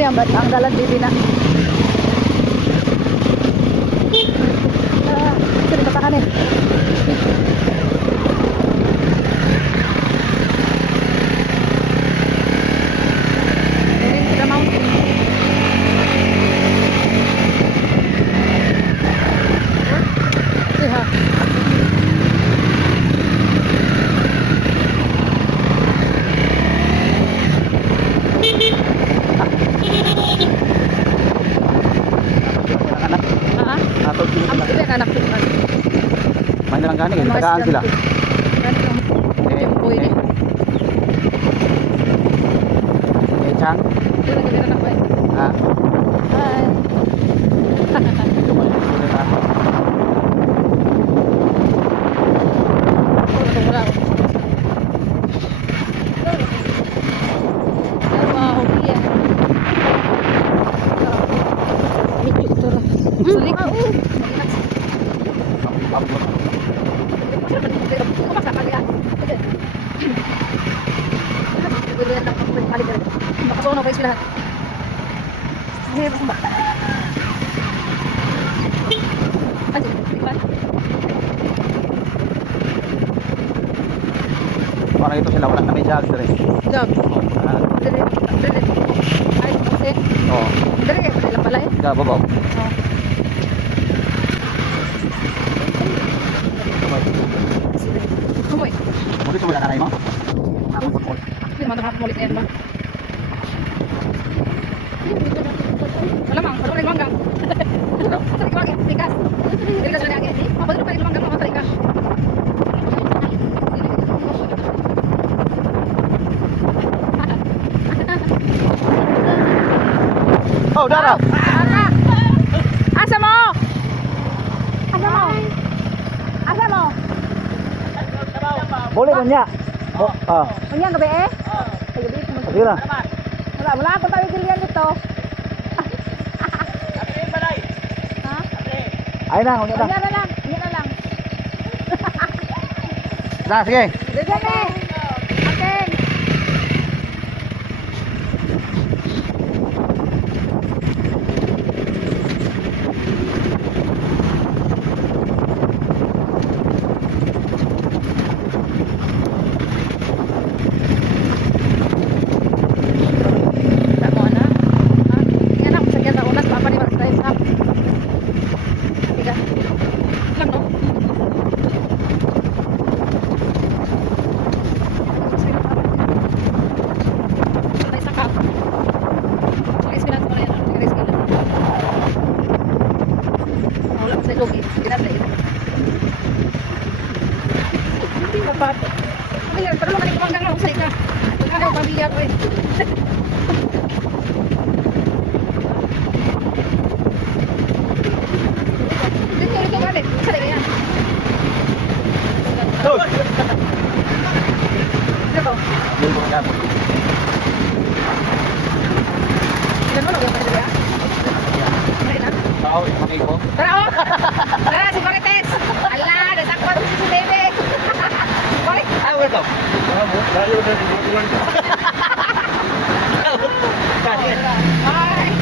ni ang dalan dito na. Sino patakan eh? Anak ko man. Main lang gani, tagaan sila. Pwede. Chang. Ha. Hi. Makasono guys lahat. Hirap ba? Para ito sila wala kami jag dire. Job. Dire. Ay, kasi. Oh. Dire kay lang pala eh. Ja, babaw. Oh. Kumoy. Mo dito wala na mo. Hindi naman nakamulit na yan ba? Malamang, parang may manggang. Masari ka, tigas. Hindi ka siya niya. Mapadalo pa yung manggang, masari ka. Oh, Dara. Asa mo? Asa mo? Asa mo? Boleh ba niya? Oh, ah. Unyang gabi eh? Ay, gabi. Sige na. Wala ako tayo gilian dito. Ha? Ay na, unya na. Unya na lang. Unya na lang. Na, sige. Sige eh. Akin. Ayan, pero naman ito hanggang usay ka. Ayaw, pamilya ko eh. Dito ka rin. Sali ka yan. Dito. Ilan mo, nagyang pala yan? Tao, makay ko. Tara o! Tara, si Marites! Ala, nasakpan mo si Bebe! Balik! Ah, welcome. Layo na rin yung ulan. Bye!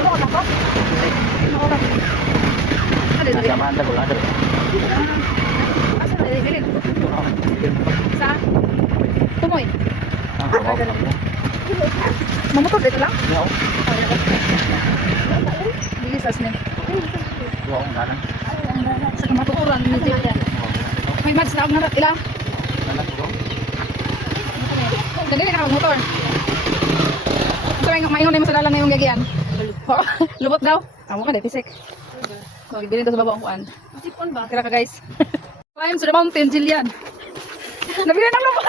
Ano ka tapos? Ano ka tapos? Dali, dali. Samahan ko lang. Asa na, dali, dali. Sa? Tumoy. Mamotor dito lang? Bilisas niya. Sa kamatukuran. May match na ako na ilang. Dali ka mag-motor. Ito maingon na mo sa dalan na yung gagian. Lubot daw. Amo ka, depisik. Bilhin ko sa baba ang kuan. Sipon ba? Kira ka guys. Climb to the mountain, Jillian. Nabili ng lubot.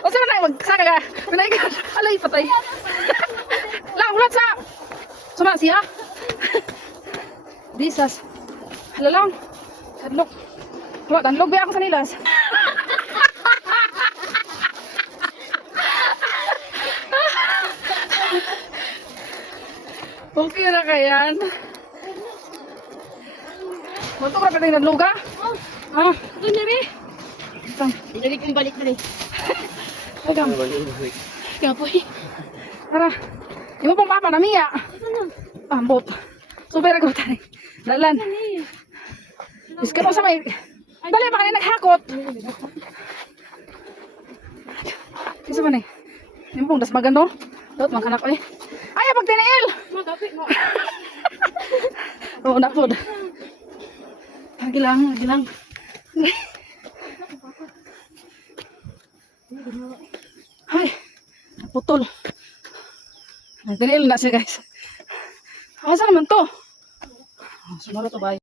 O saan na magsaka ka? Pinay ka. Alay, patay. Lang, ulat sa. Suma siya. Disas. Hala lang. Hadlok. Wala, tanlog ba ako sa nilas? Okay na kayan. Bato ka pa rin nagluga? Ah, Doon na rin. Kam. Dali kong balik dali. Ay, kam. Kapoy. Tara. Imo pong papa na miya. Pambot. Super ako tani. Dalan. Iskan mo sa may. Dali ba kanina naghakot? Isa man eh. Imo pong das magando. Dot man kanak eh. Ay, pag tinail. Magapit mo. Oo, napod. Gilang, gilang. Ay, putol. Tinail na siya guys. Asa naman to? Sumaro to ba?